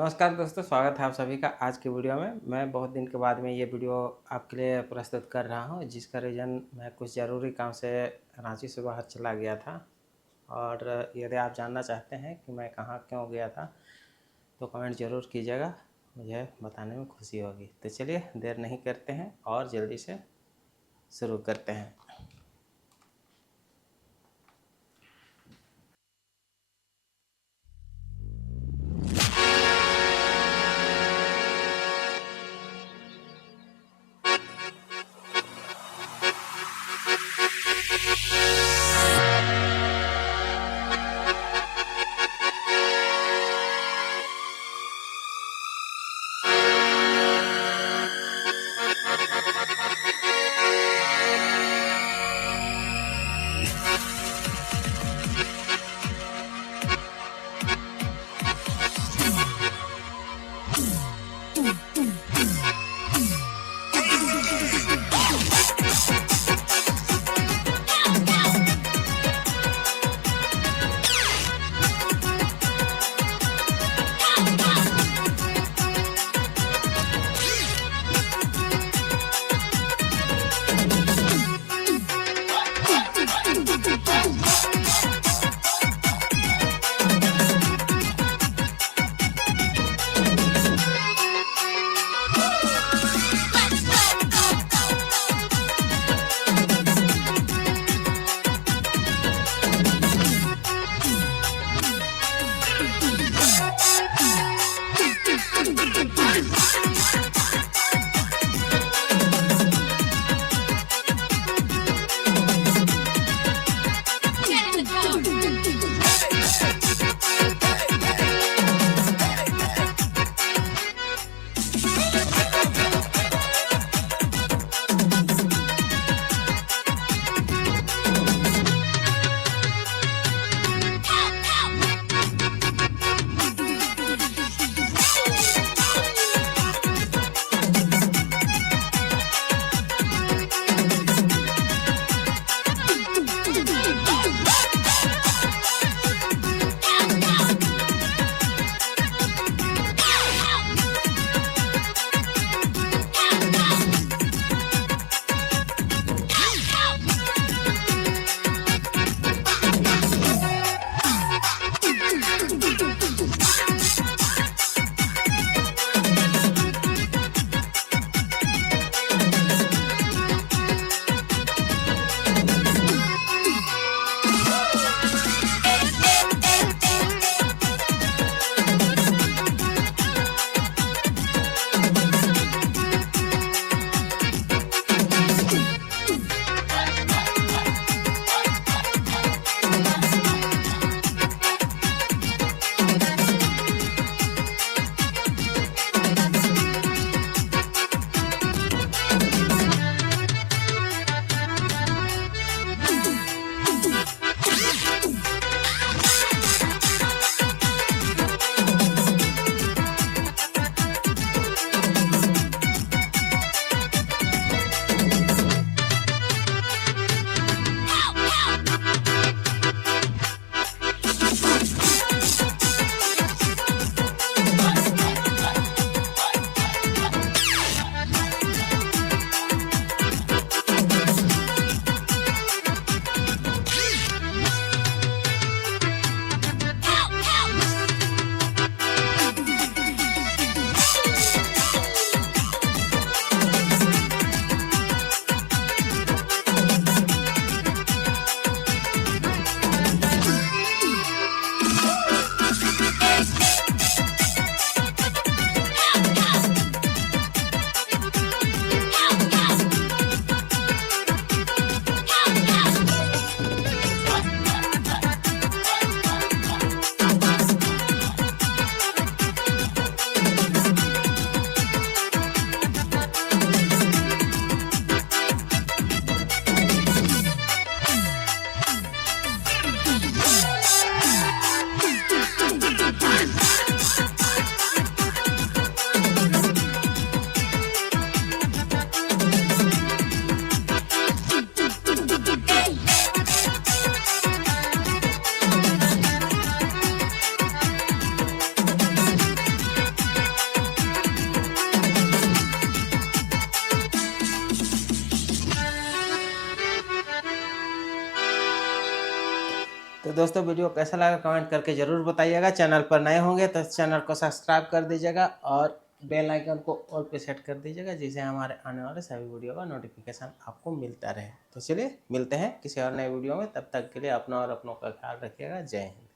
नमस्कार दोस्तों, स्वागत है आप सभी का आज की वीडियो में। मैं बहुत दिन के बाद में ये वीडियो आपके लिए प्रस्तुत कर रहा हूँ, जिसका रीज़न मैं कुछ ज़रूरी काम से रांची से बाहर चला गया था। और यदि आप जानना चाहते हैं कि मैं कहाँ क्यों गया था तो कमेंट ज़रूर कीजिएगा, मुझे बताने में खुशी होगी। तो चलिए देर नहीं करते हैं और जल्दी से शुरू करते हैं। दोस्तों वीडियो कैसा लगा कमेंट करके ज़रूर बताइएगा। चैनल पर नए होंगे तो चैनल को सब्सक्राइब कर दीजिएगा और बेल आइकन को ऑल पे सेट कर दीजिएगा, जिससे हमारे आने वाले सभी वीडियो का नोटिफिकेशन आपको मिलता रहे। तो चलिए मिलते हैं किसी और नए वीडियो में, तब तक के लिए अपना और अपनों का ख्याल रखिएगा। जय हिंद।